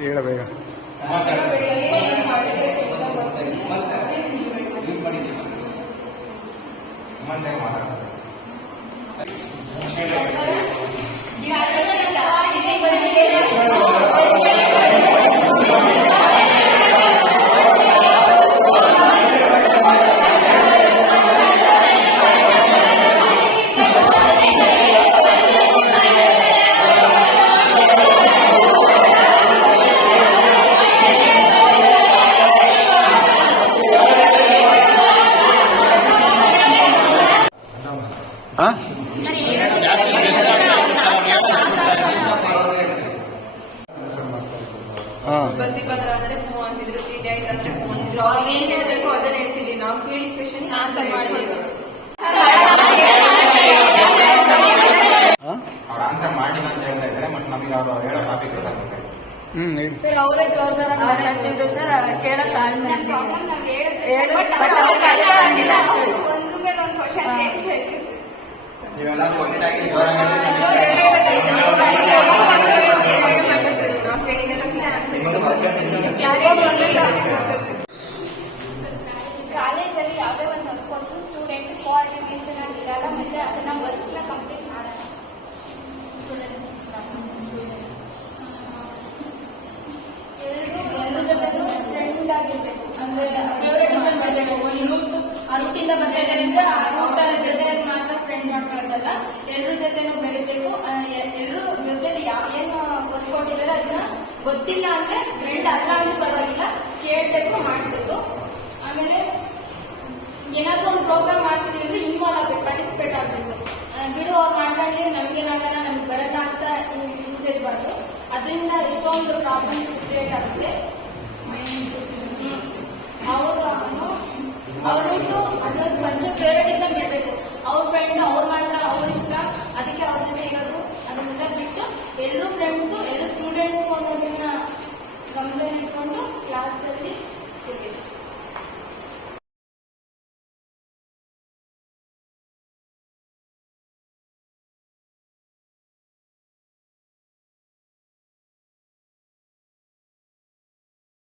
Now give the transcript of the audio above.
ಹೇಳ ಬೇಗ. ಬಸ್ಸಿಗೆ ಬಂದ್ರ ಅಂದ್ರೆ ಫೋನ್ ಅಂತಿದ್ರು, ಟಿಟಿ ಆಯ್ತು ಅಂದ್ರೆ ಫೋನ್ ಅಂತಿದ್ರು. ಅವ್ರಿಗೆ ಏನ್ ಹೇಳ್ಬೇಕು ಅದನ್ನ ಹೇಳ್ತಿದ್ವಿ. ನಾವು ಕೇಳಿದ ಕ್ವೆಶನ್ ಆನ್ಸರ್ ಮಾಡಿದ್ದೀವಿ. ಅವ್ರು ಆನ್ಸರ್ ಮಾಡಿಲ್ಲ ಅಂತ ಹೇಳ್ತಾ ಇದ್ದಾರೆ. ಬಟ್ ನಮಗೆ ಅವರು ಹೇಳೋ ಟಾಪಿಕ್ ಸರ್ ಅವರೇ ಜೋರ್ ಜೋರ ಮಾತಾಡ್ತಿದ್ರು ಸರ್. ಕೇಳಕ್ ನೀವೆಲ್ಲ ಕೊಟ್ಟಾಗಿ ಜೋರ ಕಾಲೇಜಲ್ಲಿ ಯಾವುದೇ ಒಂದು ವರ್ಕ್ ಕೊಟ್ಟರು ಸ್ಟೂಡೆಂಟ್ ಕೋಆರ್ಡಿನೇಷನ್ ಆಗಿರಲ್ಲ, ಮತ್ತೆ ಅದನ್ನ ವರ್ಕ್ನ ಕಂಪ್ಲೀಟ್ ಮಾಡಲ್ಲ ಸ್ಟೂಡೆಂಟ್ಸ್. ಎಲ್ಲರ ಜೊತೆಗೂ ಫ್ರೆಂಡ್ ಆಗಿರ್ಬೇಕು, ಅಂದ್ರೆ ಫೇವರೇಟಿಸಮ್ ಬರಬೇಕು. ಒಂದು ರೂಟಿಂದ ಬರ್ತಿದ್ದಾರೆ ಅಂದ್ರೆ ಆ ರೂಟ್ ಜೊತೆ ಮಾತ್ರ ಫ್ರೆಂಡ್ ಮಾಡ್ಕೊಳ್ಳೋದಲ್ಲ, ಎಲ್ಲರ ಜೊತೆನೂ ಬೆರಿಬೇಕು. ಎಲ್ಲರ ಜೊತೆಲಿ ಏನು ವರ್ಕ್ ಕೊಟ್ಟಿದ್ದಾರೆ ಅದನ್ನ ಗೊತ್ತಿಲ್ಲ ಅಂದ್ರೆ ಫ್ರೆಂಡ್ ಅಲ್ಲ ಅಂದ್ರೆ ಪರವಾಗಿಲ್ಲ, ಕೇಳಬೇಕು, ಮಾಡಬೇಕು. ಆಮೇಲೆ ಏನಾದ್ರೂ ಒಂದು ಪ್ರೋಗ್ರಾಮ್ ಮಾಡ್ತೀವಿ ಅಂದ್ರೆ ಇನ್ವಾಲ್ವ್ ಆಗಬೇಕು, ಪಾರ್ಟಿಸಿಪೇಟ್ ಆಗಬೇಕು. ಬಿಡು ಅವ್ರು ಮಾತಾಡಿ ನಮ್ಗೇನಾಗಲ್ಲ, ನಮ್ಗೆ ಬರಲ್ಲ ಅಂತ ಹಿಂಜರಿಬಾರ್ದು. ಅದರಿಂದ ಎಷ್ಟೊಂದು ಪ್ರಾಬ್ಲಮ್ಸ್ ಕ್ರಿಯೇಟ್ ಆಗುತ್ತೆ. ಅವ್ರು ಬಿಟ್ಟು ಅದ್ರ ಫಸ್ಟ್ ಫೇವರೇಟಿಸಮ್ ಬಿಡಬೇಕು. ಅವ್ರ ಫ್ರೆಂಡ್ ಅವ್ರು ಮಾತ್ರ ಅವ್ರ ಇಷ್ಟ, ಅದಕ್ಕೆ ಅವ್ರ ಜೊತೆ ಇರೋದು. ಅದನ್ನೆಲ್ಲ ಬಿಟ್ಟು ಎಲ್ಲರೂ ಫ್ರೆಂಡ್ಸು, ಎಲ್ಲ ಸ್ಟೂಡೆಂಟ್ಸ್ ಅನ್ನೋದನ್ನ ಗಮನ ಇಟ್ಕೊಂಡು ಕ್ಲಾಸ್